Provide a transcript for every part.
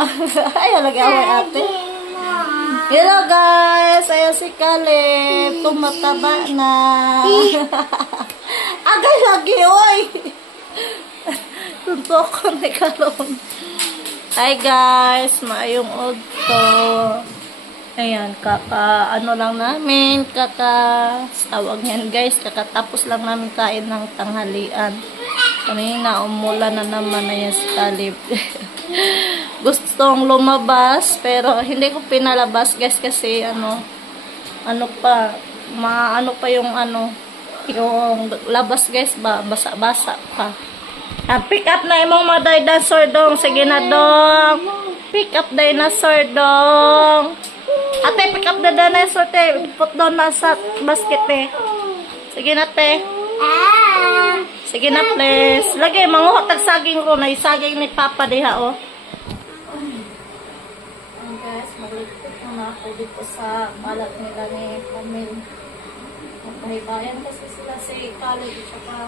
Ay, lagi-away ate. Hello guys! Ayan si Caleb. Tumataba na. Agay lagi, oy! Tuntok ko ni Kalon. Hi guys! Maayong udto. Ayan, ano lang namin, tawag niyan guys, kakatapos lang namin kain ng tanghalian. Kanina, umulan na naman na yan si Caleb. Gustong lumabas, pero hindi ko pinalabas guys kasi ano pa yung labas guys ba, basa-basa pa. Pick up na imong mga dinosaur dong. Sige na dong. Pick up dinosaur dong. Ate, pick up the dinosaur te. Put down na sa basket te. Sige na te. Sige na please. Lagay, manguha tag saging ko. Naisaging ni Papa diha oh. And guys, maligpit na ako dito sa balat nila ni Camille. Magpahibayan kasi sila si Caleb at saka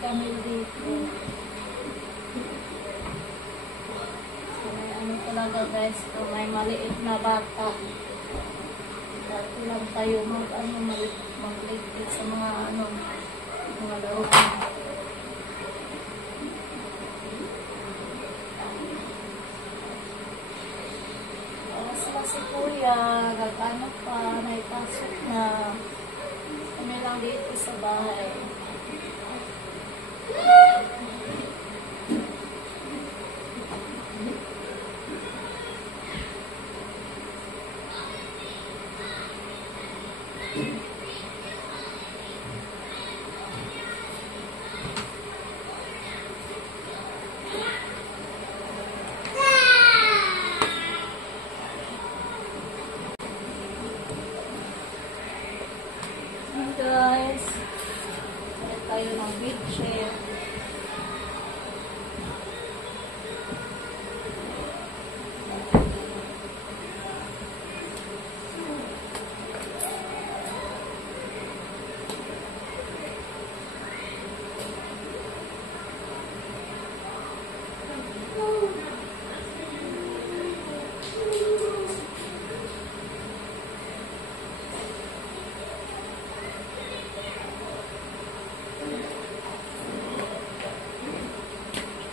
Camille dito. So, may ano talaga guys, kung may maliit na bata. Dati lang tayo magligpit sa mga mga laro. Sila si Kuya, nag-ano pa, may pasok na. Kami lang dito sa bahay. Guys, tayo ng beach chair.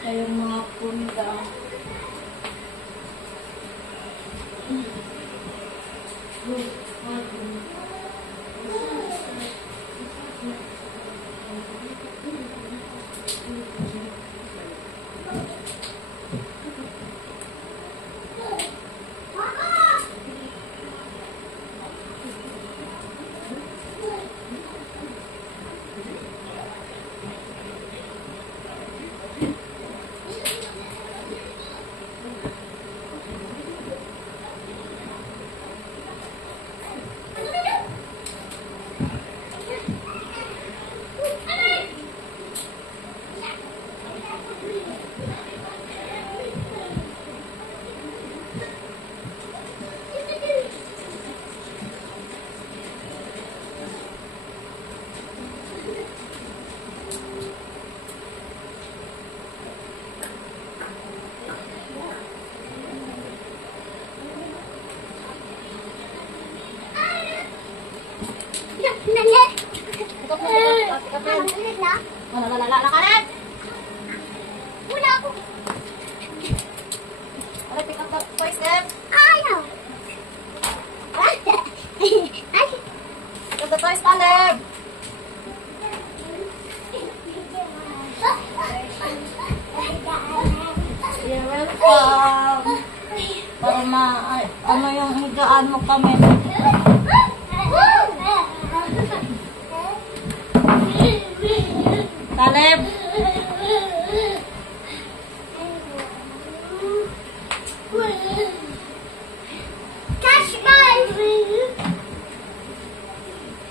Ayun mga punta. Para ano yung higaan mo kami. Caleb. Cash guys.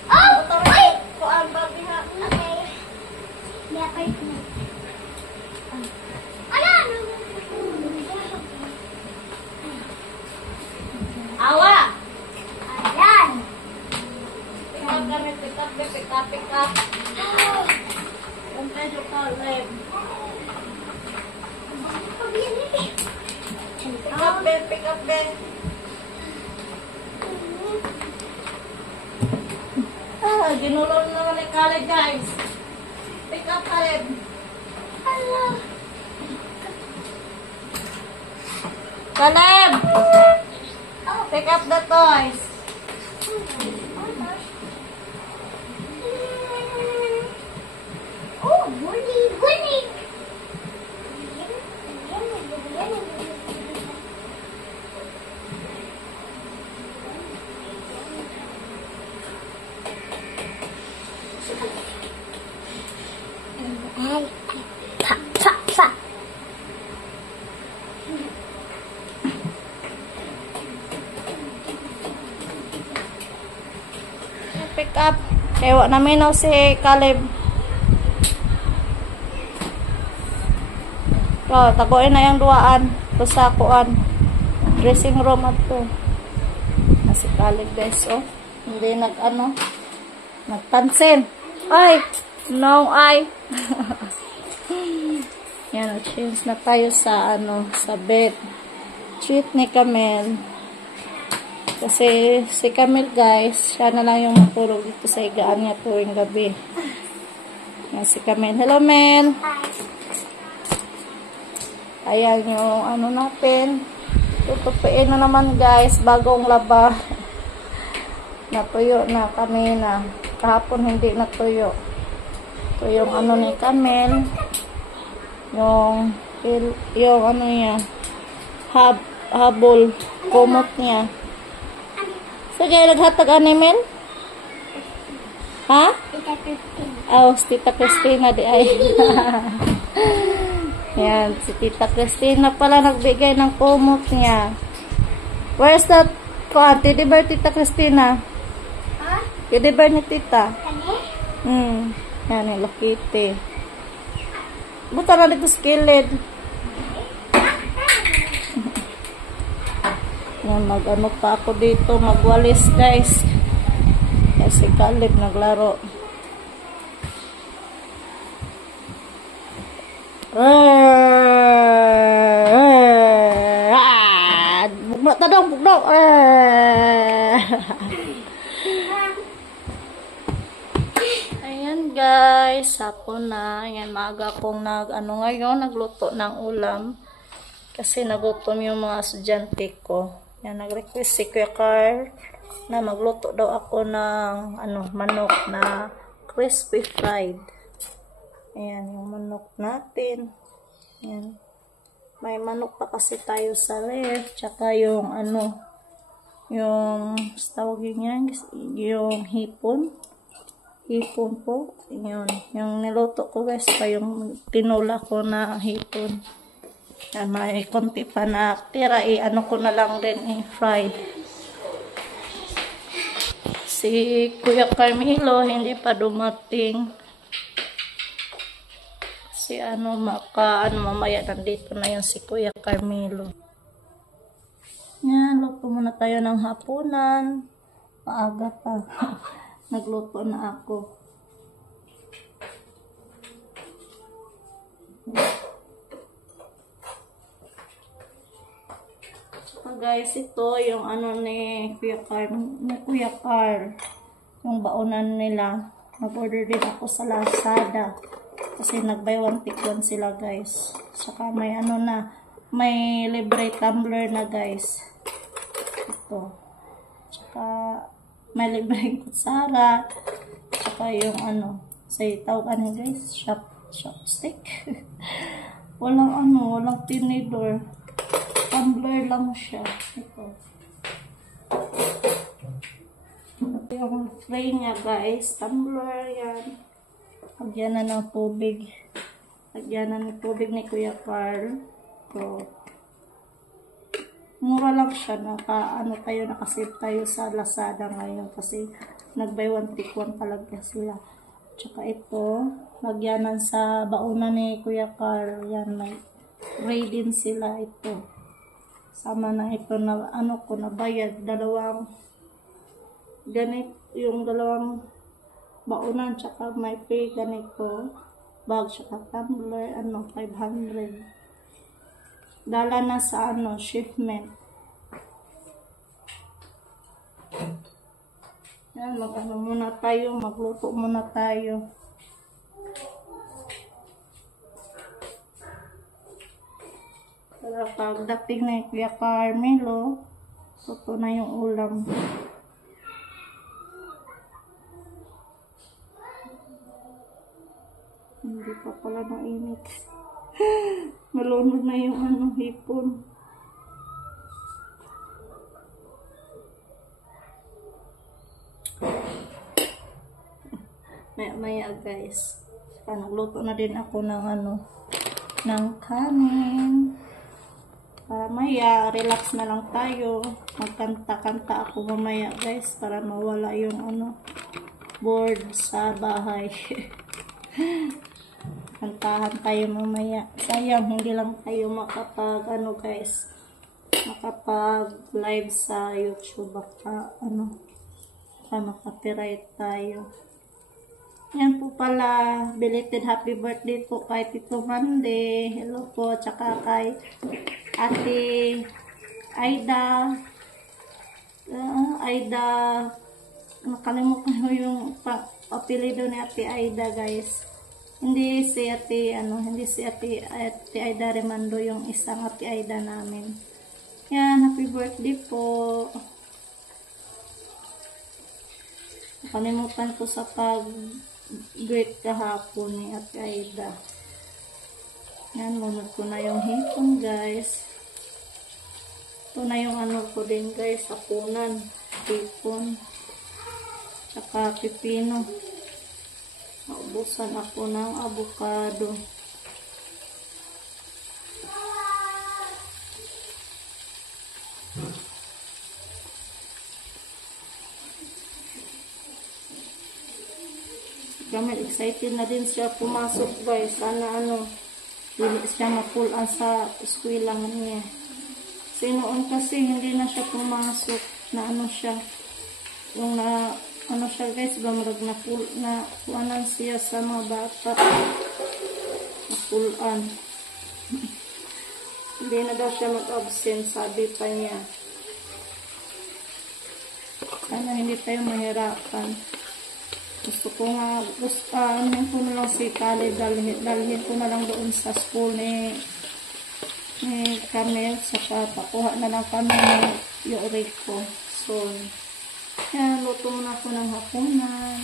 Oh, wait. Kuan babi ha. Okay. Dapat na. Awa. Ayan. Pick up. Medyo Caleb. Pick up, Ben. Ginulong naman ni Caleb, guys. Pick up, Caleb. Caleb! Pick up the toys. Oh, goody. Pa. Pick up. Kaya namin na si Caleb. Oh, taguin na yung duwaan. Ito sa kuan. Dressing room at to. Si Caleb, guys. Oh. Hindi nagpansin. Ay! No, ay! Yan, change na tayo sa sa bed. Treat ni Camille. Kasi si Camille, guys, siya na lang yung matulog dito sa higaan niya tuwing gabi. Yan si Camille. Hello, Mel. Ayan yung natin. Tutupiin na naman, guys, bagong laba. Natuyo na kanina. Kahapon hindi natuyo. Ito yung ni Camille. Yung niya, habol, kumot niya. Sige, naghatag animal? Ha? Oh, si Tita Christina di ay. Yan, si Tita Christina pala nagbigay ng kumot niya. Where's that teddy bear, Tita Christina? Ha? Teddy bear ni Tita. Kani? Yan, Hello Kitty. Buta na dito sa kilid. Yan, pa ako dito, magwalis, guys. Yan si Caleb naglaro. Bugno. Ayan, guys, hapon na. Ayan, maaga akong ngayon, nagluto ng ulam. Kasi nagutom yung mga estudyante ko. Ayan, nag-request si Kuya Carl na magluto daw ako ng manok na crispy fried. Ayan, yung manok natin. Ayan. May manok pa kasi tayo sa ref. Tsaka yung yung tawagin niya, yung hipon. Hipon po. Yun. Yung niluto ko, guys, pa yung tinula ko na hipon. Yan, may konti pa na tira. Ko na lang din fried. Si Kuya Carmelo hindi pa dumating. Si mamaya nandito na yung si Kuya Carmelo. Yan, luto muna tayo ng hapunan. Maaga pa. Nagluto na ako. So guys, ito yung ni Kuya Carl. Yung baonan nila. Nag-order din ako sa Lazada. Kasi nag-buy one take one sila, guys. Saka may may libre tumbler na, guys. Ito. Saka may libre kutsara. Saka yung sa tawag guys, chopstick. walang tinidor. Tumbler lang siya. Ito. Yung tray niya, guys. Tumbler yan. Lagyan na ng tubig. Lagyan na ng tubig ni Kuya Carl. So, mura lang siya. Nakasave tayo sa Lazada ngayon. Kasi nag-buy one take one talaga sila. Tsaka ito, lagyanan sa bauna ni Kuya Carl. Yan, may gray din sila ito. Sama na ito na ko nabayad. Yung dalawang baunan, tsaka may free ganito bag, tsaka tumbler, 500. dala na sa ano, shipment. Yan, mag-ano muna tayo, magluto muna tayo. Para pagdating na yung Kuya Carmelo, ito na yung ulam. Hindi pa pala nainit. Malunod na yung ano, hipon. Maya guys. Nagluto na din ako ng ano, ng kanin. Para maya, relax na lang tayo. Magkanta-kanta ako mamaya guys. Para mawala yung ano, board sa bahay. Kantahan tayo mamaya. Sayang, hindi lang tayo makapag, ano guys, makapag live sa YouTube. Baka, ano, makapiright tayo. Yan po pala, belated happy birthday po kay Tito Mande. Hello po, tsaka kay Ate Aida. Nakalimutan ko yung apelido ni Ate Aida guys. Hindi si Ate Aida Remando yung isang Ate Aida namin. Yan, happy birthday po. Nakalimutan ko sa pag-greet kahapon ni Ate Aida. Yan, lunod ko na yung hipon guys. Ito na yung ano ko din guys, hapunan. Hipon. Tsaka pipino. Naubusan ako ng avocado. Kami excited na din siya pumasok guys. Sana ano, hindi siya mapulan sa eskwelahan niya. Kasi noon kasi hindi na siya pumasok na ano siya. Yung na ano siya guys, gamarag na puanan siya sa mga bata. Napulan. Hindi na daw siya mag-absent, sabi pa niya. Sana hindi tayo mahirapan. Gusto ko nga, ano ko na lang si Kale, dalhin ko na lang doon sa school ni Camille, saka pakuha na lang kami ni Yoriko. So, yan, luto muna ako ng hapunan.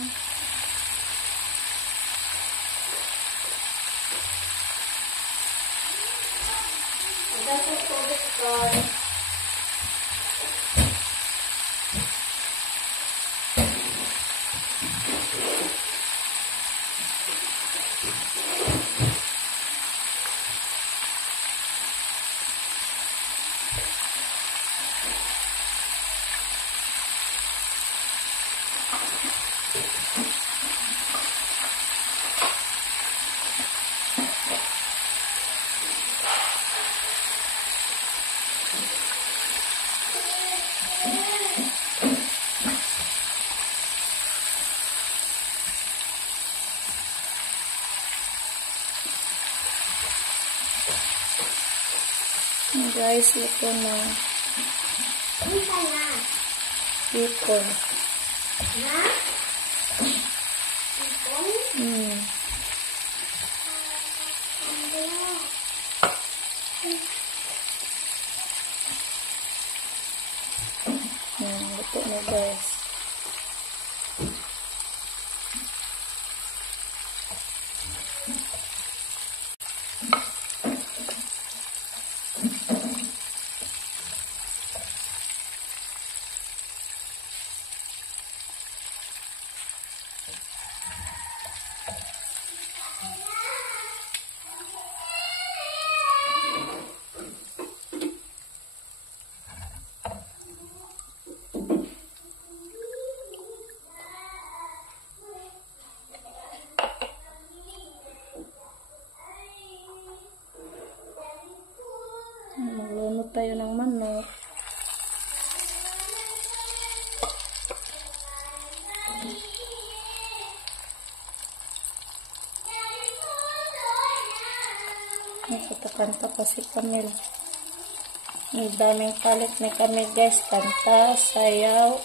That's for the store. Guys, ito na. Isa na. Hipon. Na? Ipon? Ito na guys. Maglunod tayo ng manok. Nagkatakanta pa si Camille. Ang daming kalit na kami guys. Kanta, sayaw.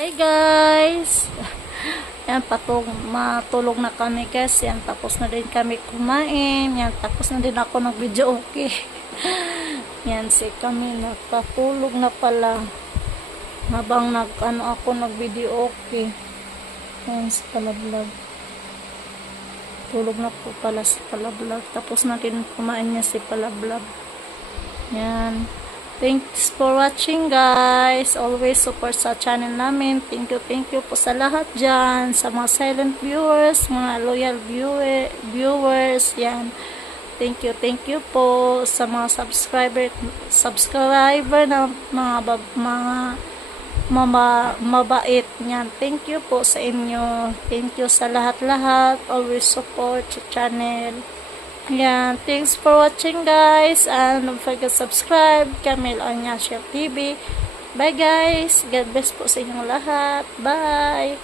Hey guys! Yan, matulog na kami guys. Yan, tapos na din kami kumain. Yan, tapos na din ako nag-video okay. Yan, kami nakatulog na pala. Habang ako nag-video okay. Yan, si Palablog. Tulog na po pala si Palablog. Tapos na din kumain niya si Palablog. Yan. Thanks for watching guys. Always support sa channel namin. Thank you po sa lahat dyan. Sa mga silent viewers, mga loyal viewers. Yan. Thank you po sa mga subscriber na mga mabait. Yan. Thank you po sa inyo. Thank you sa lahat-lahat. Always support sa channel. Yeah, thanks for watching guys, and don't forget to subscribe Camille Onyasio TV. Bye guys, God bless po sa inyong lahat. Bye.